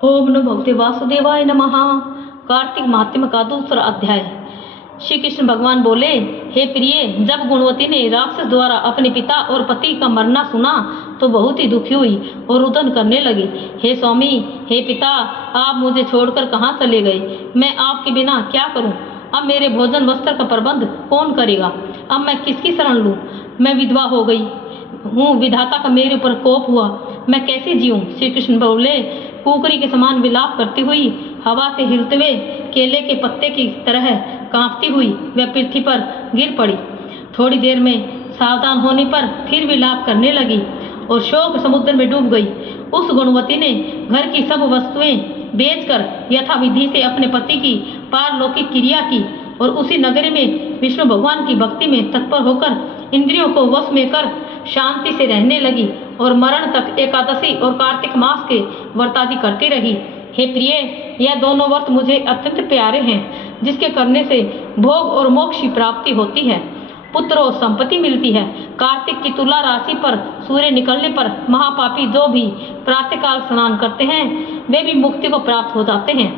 ओम नमो भगवते वासुदेवाय नमः। कार्तिक महात्म्य का दूसरा अध्याय। श्री कृष्ण भगवान बोले, हे प्रिय, जब गुणवती ने राक्षस द्वारा अपने पिता और पति का मरना सुना तो बहुत ही दुखी हुई और रुदन करने लगी। हे स्वामी, हे पिता, आप मुझे छोड़कर कहाँ चले गए? मैं आपके बिना क्या करूँ? अब मेरे भोजन वस्त्र का प्रबंध कौन करेगा? अब मैं किसकी शरण लूँ? मैं विधवा हो गई हूँ, विधाता का मेरे ऊपर कोप हुआ, मैं कैसे जीऊँ? श्री कृष्ण बोले, कुकरी के समान विलाप करती हुई, हवा से हिलते हुए केले के पत्ते की तरह कांपती हुई वह पृथ्वी पर गिर पड़ी। थोड़ी देर में सावधान होने पर फिर विलाप करने लगी और शोक समुद्र में डूब गई। उस गुणवती ने घर की सब वस्तुएं बेचकर यथाविधि से अपने पति की पारलौकिक क्रिया की और उसी नगरी में विष्णु भगवान की भक्ति में तत्पर होकर इंद्रियों को वश में कर शांति से रहने लगी और मरण तक एकादशी और कार्तिक मास के व्रतादि करती रही। हे प्रिय, यह दोनों व्रत मुझे अत्यंत प्यारे हैं, जिसके करने से भोग और मोक्ष की प्राप्ति होती है, पुत्र और संपत्ति मिलती है। कार्तिक की तुला राशि पर सूर्य निकलने पर महापापी जो भी प्रातःकाल स्नान करते हैं वे भी मुक्ति को प्राप्त हो जाते हैं।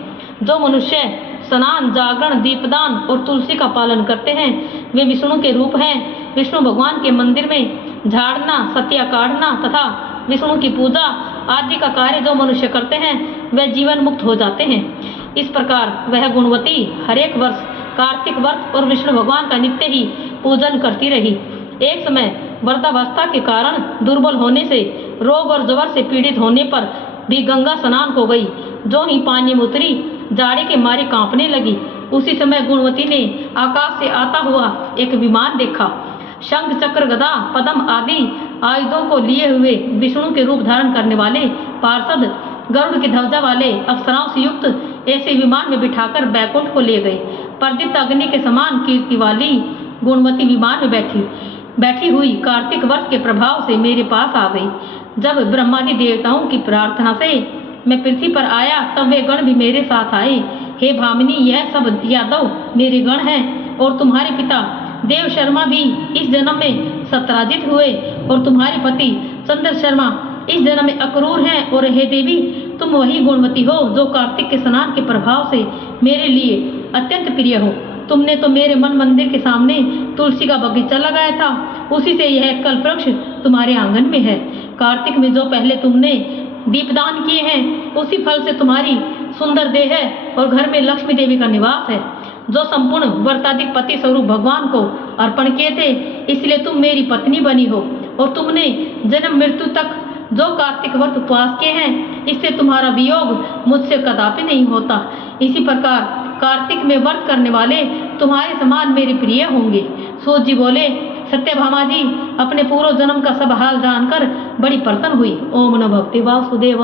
जो मनुष्य स्नान, जागरण, दीपदान और तुलसी का पालन करते हैं वे विष्णु के रूप हैं। विष्णु भगवान के मंदिर में झाड़ना, सतिया काटना तथा विष्णु की पूजा आदि का कार्य जो मनुष्य करते हैं वे जीवन मुक्त हो जाते हैं। इस प्रकार वह गुणवती हरेक वर्ष कार्तिक व्रत और विष्णु भगवान का नित्य ही पूजन करती रही। एक समय वृद्धावस्था के कारण दुर्बल होने से, रोग और ज्वर से पीड़ित होने पर भी गंगा स्नान को गई। जो ही पानी में उतरी, जाड़े के मारे कांपने लगी। उसी समय गुणवती ने आकाश से आता हुआ एक विमान देखा। शंख, चक्र, गदा, पद्म आदि आयुधों को लिए हुए विष्णु के रूप धारण करने वाले पार्षद गरुड़ की ध्वजा वाले अप्सराओं से युक्त ऐसे विमान में बिठाकर बैकुंठ को ले गए। प्रदीप्त अग्नि के समान कीर्ति वाली गुणवती विमान में बैठी हुई कार्तिक व्रत के प्रभाव से मेरे पास आ गई। जब ब्रह्मादि देवताओं की प्रार्थना से मैं पृथ्वी पर आया तब वे गण भी मेरे साथ आए। हे भामिनी, यह सब यादव मेरे गण हैं और तुम्हारे पिता देव शर्मा भी इस जन्म में सत्राजित हुए और तुम्हारे पति चंद्र शर्मा इस जन्म में अक्रूर हैं। और हे देवी, तुम वही गुणवती हो जो कार्तिक के स्नान के प्रभाव से मेरे लिए अत्यंत प्रिय हो। तुमने तो मेरे मन मंदिर के सामने तुलसी का बगीचा लगाया था, उसी से यह कल्प वृक्ष तुम्हारे आंगन में है। कार्तिक में जो पहले तुमने दीपदान किए हैं उसी फल से तुम्हारी सुंदर देह है और घर में लक्ष्मी देवी का निवास है। जो संपूर्ण व्रताधिक पति स्वरूप भगवान को अर्पण किए थे, इसलिए तुम मेरी पत्नी बनी हो। और तुमने जन्म मृत्यु तक जो कार्तिक व्रत उपवास किए हैं, इससे तुम्हारा वियोग मुझसे कदापि नहीं होता। इसी प्रकार कार्तिक में व्रत करने वाले तुम्हारे समान मेरे प्रिय होंगे। सूत जी बोले, सत्यभामा जी अपने पूर्व जन्म का सब हाल जानकर बड़ी प्रसन्न हुई। ओम नमो भगवते वासुदेवाय।